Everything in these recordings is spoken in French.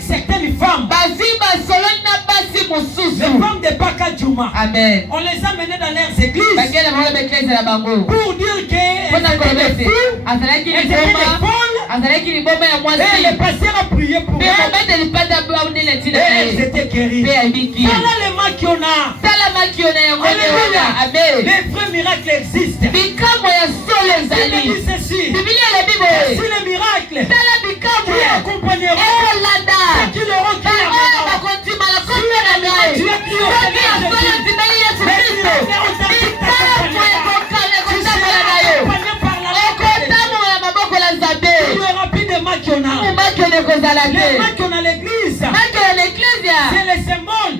certaines femmes, les femmes de Baka Djouma, Amen. on les a menées dans leurs églises pour dire que elles étaient des folles et le pasteur a prié pour elles et elles étaient guéries. Voilà le mal qu'on a. Alléluia. Les vrais miracles existent. Bible dit ceci. Si les miracles qui accompagneront ceux qui l'auront qui il y aura plus de mal qu'on a. Les mal qu'on a à l'église, c'est le symbole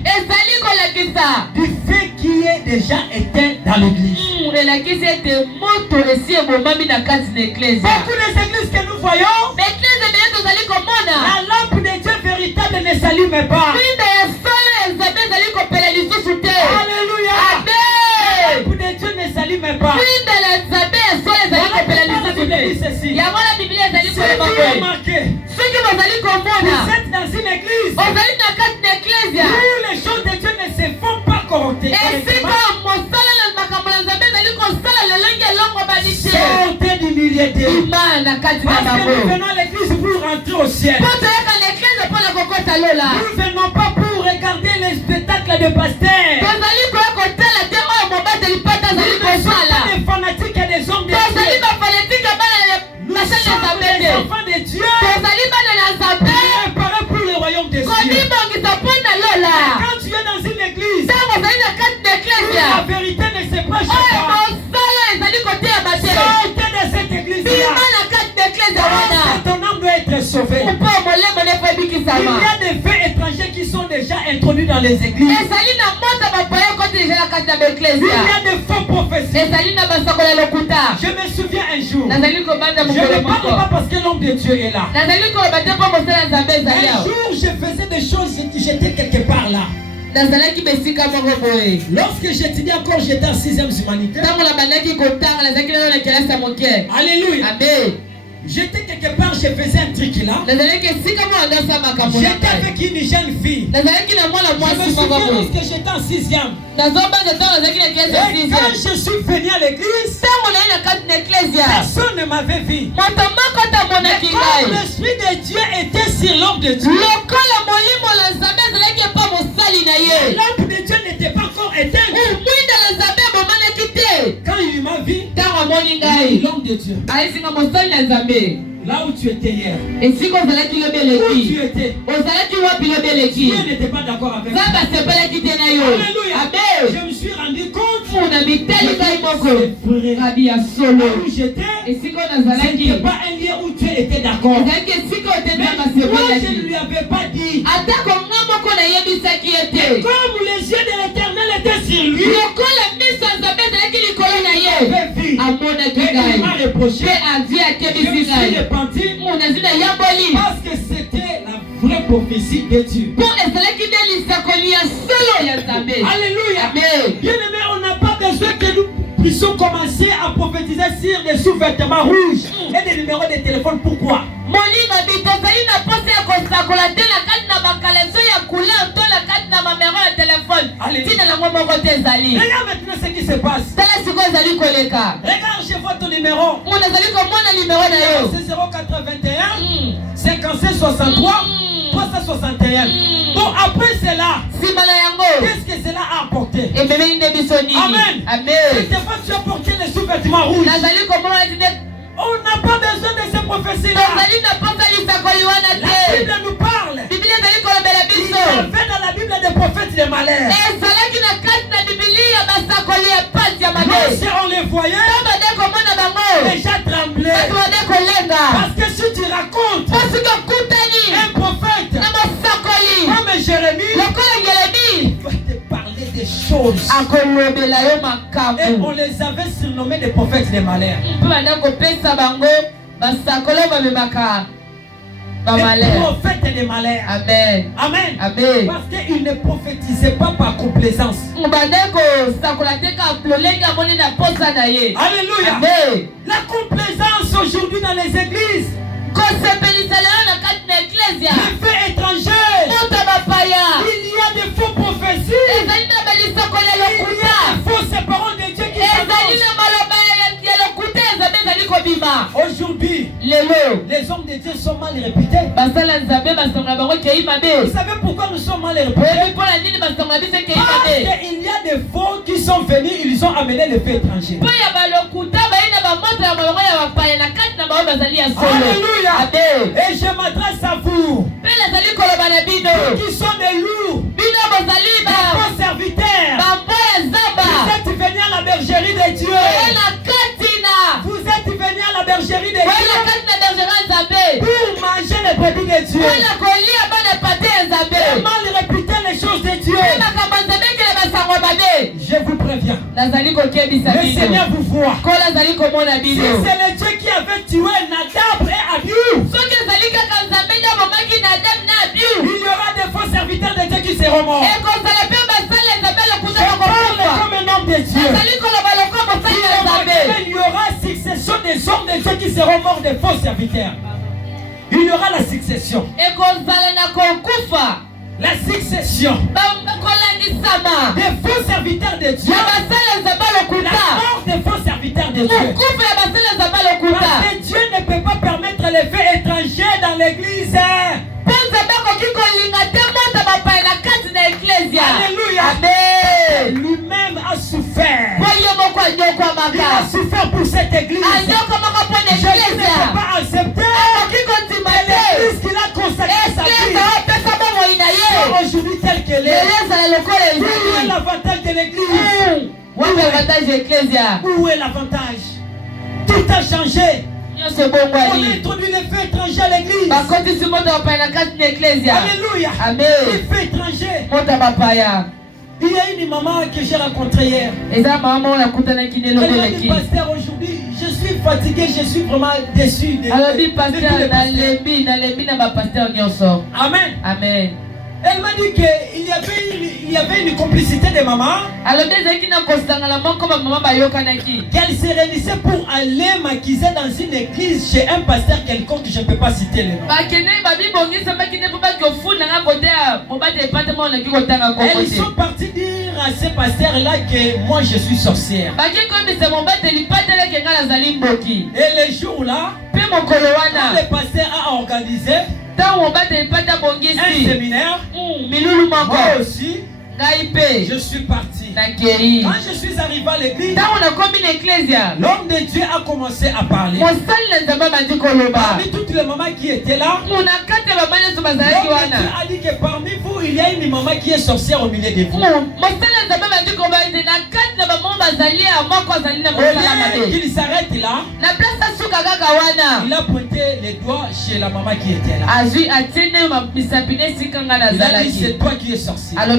du fait qui est déjà éteint dans l'église. Beaucoup des églises que nous voyons, la lampe de Dieu véritable ne s'allume pas. Alléluia. La lampe de Dieu ne s'allume pas. Si vous remarquez, vous êtes dans une église où les choses de Dieu ne se font pas correcter. Sortez du milieu d'eux. Parce que nous venons à l'église pour rentrer au ciel. Nous ne venons pas pour regarder les spectacles de pasteurs. Nous sommes des fanatiques et des hommes de Dieu. Nous sommes des enfants de Dieu. Préparés pour le royaume de Dieu. Quand tu es dans une église, la vérité ne se prêche pas. Sortez de cette église-là. Ton âme doit être sauvée. Il y a des faits étrangers qui sont déjà introduits dans les églises. Il y a des faux prophéties. Je me souviens un jour. Je ne parle pas parce que l'homme de Dieu est là. Un jour, je faisais des choses, j'étais quelque part là. Lorsque j'étudiais encore, j'étais en 6e humanitaire. Alléluia. J'étais quelque part, je faisais un truc là. J'étais avec une jeune fille. Je me souviens lorsque j'étais en 6e. Et quand je suis venu à l'église, personne ne m'avait vu. Mais quand l'Esprit de Dieu était sur l'homme de Dieu, la lampe de Dieu n'était pas encore éteinte. Quand il m'a vu, l'homme de Dieu, là où tu étais hier, où tu étais, Dieu n'était pas d'accord avec moi. Alléluia. Je me suis rendu compte que là où j'étais, ce n'était pas un lieu où tu étais d'accord. Mais moi je ne lui avais pas dit. Et comme les yeux de l'Éternel étaient sur lui, il avait vu. Et il m'a reproché. Je me suis repenti parce que c'était la vraie prophétie de Dieu. Alléluia. Bien aimé, on n'a pas besoin que nous puissions commencer à prophétiser sur des sous-vêtements rouges et des numéros de téléphone. Pourquoi? Regarde maintenant ce qui se passe. Regarde chez vous ton numéro. C'est 081 57 63 361. Bon, après cela, qu'est-ce que cela a apporté? Amen. Cette fois tu as porté les sous-vêtements rouges. On n'a pas besoin de ces prophéties-là. La Bible nous parle. Il y avait dans la Bible des prophètes de malheur. Mais si on les voyait, les gens tremblaient. Parce que si tu racontes un prophète comme Jérémie, il va te parler des choses. Et on les avait surnommés des prophètes de malheur. Les prophètes des malheurs. Amen. Amen. Parce qu'ils ne prophétisaient pas par complaisance. Alléluia. La complaisance aujourd'hui dans les églises. Les faits étrangers les hommes de Dieu sont mal réputés. Vous savez pourquoi nous sommes mal réputés? Parce qu'il y a des faux qui sont venus, ils ont amené les faits étrangers. Alléluia. Et je m'adresse à vous qui sont des loups, des bons serviteurs. Vous êtes venus à la bergerie de Dieu. Vous êtes venus à la bergerie de Dieu pour manger les brebis de Dieu. Et mal réputer les choses de Dieu. Je vous préviens. Le Seigneur vous voit. Si c'est le Dieu qui avait tué Nadab et Abihu, il y aura des faux serviteurs de Dieu qui seront morts. Je parle comme un homme de Dieu. Il y aura succession des hommes de Dieu qui seront morts, des faux serviteurs. Il y aura la succession. La succession des faux serviteurs de Dieu. La mort des faux serviteurs de Dieu. Parce que Dieu ne peut pas permettre les faits étrangers dans l'église. Alléluia. Lui-même a souffert. Il a souffert pour cette église. Je ne peux pas accepter l'église qu'il a consacrée sa vie. Aujourd'hui telle qu'elle est. Où est l'avantage de l'église? Où est l'avantage? Tout a changé. On a introduit les faits étrangers à l'église. Alléluia. Les faits étrangers. Il y a une maman que j'ai rencontrée hier. Elle m'a dit, pasteur, aujourd'hui, je suis fatigué, je suis vraiment déçu. Amen. Amen. Elle m'a dit qu'il y avait une complicité de maman. Qu'elle se réunissait pour aller maquiser dans une église chez un pasteur quelconque, je ne peux pas citer le nom. Elles sont parties dire à ces pasteurs-là que moi je suis sorcière. Et le jour-là, le pasteur a organisé un séminaire. Moi aussi, je suis parti. Quand je suis arrivé à l'église, l'homme de Dieu a commencé à parler. Parmi toutes les mamans qui étaient là, l'homme de Dieu a dit que parmi vous, il y a une maman qui est sorcière au milieu de vous. Qu'il s'arrête là, il a pointé les doigts chez la maman qui était là. Il a dit c'est toi qui es sorcière. Et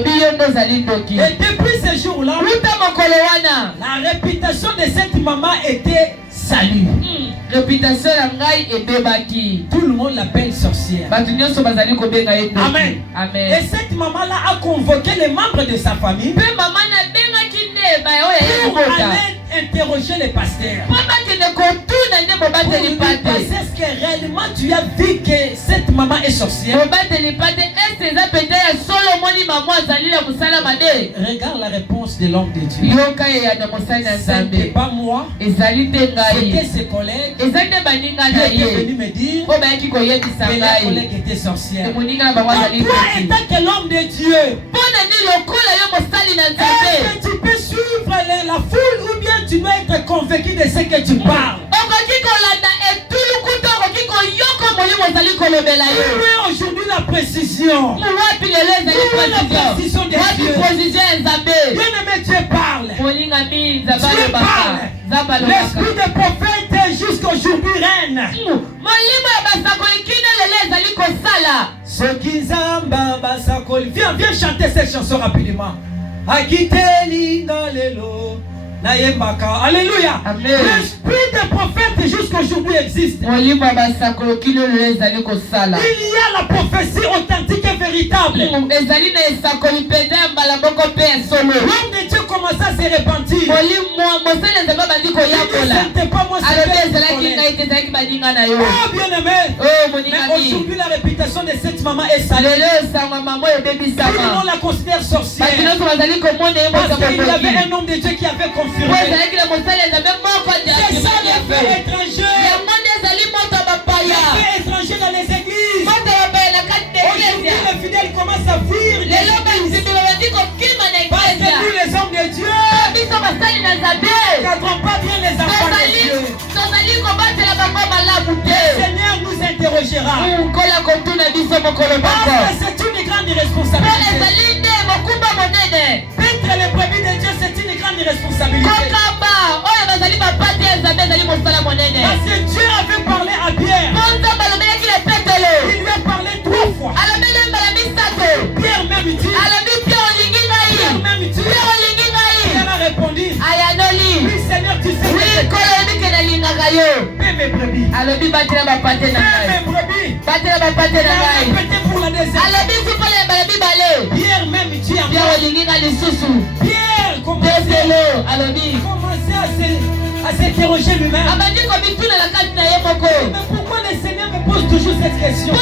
depuis ce jour-là, la réputation de cette maman était salie. Tout le monde l'appelle sorcière. Amen. Et cette maman-là a convoqué les membres de sa famille pour aller interroger les pasteurs. Est-ce que réellement tu as vu que cette maman est sorcière? Regarde la réponse de l'homme de Dieu. Ce n'était pas moi, c'était ses collègues qui étaient venus me dire que la collègue était sorcière. Donc toi, étant que l'homme de Dieu, est-ce que tu peux suivre la foule ou bien tu dois être convaincu de ce que tu parles? Où est aujourd'hui la précision? Où est la précision de Dieu? Bien-aimé, Dieu parle. Dieu parle. L'esprit des prophètes jusqu'aujourd'hui règne. Viens chanter cette chanson rapidement. Alléluia. L'esprit des prophètes jusqu'aujourd'hui existe. Il y a la prophétie authentique et véritable. L'homme de Dieu commence à se repentir. Oh bien-aimé, mais aujourd'hui la réputation de cette maman est salie. Tout le monde la considère sorcière. Parce qu'il y avait un homme de Dieu qui avait confirmé. C'est ça les faits étrangers. Gérard. Parce que c'est une grande responsabilité. Paître les brebis de Dieu, c'est une grande responsabilité. Parce que Dieu avait parlé à Pierre. Il lui a parlé 3 fois. Pierre même dit. Pierre même dit. Pierre a répondu. Oui Seigneur, tu sais que paie mes brebis. Paie mes brebis. Il a répété pour la deuxième. Pierre même dit encore. Pierre commençait à s'interroger lui-même. Mais pourquoi le Seigneur me pose toujours cette question?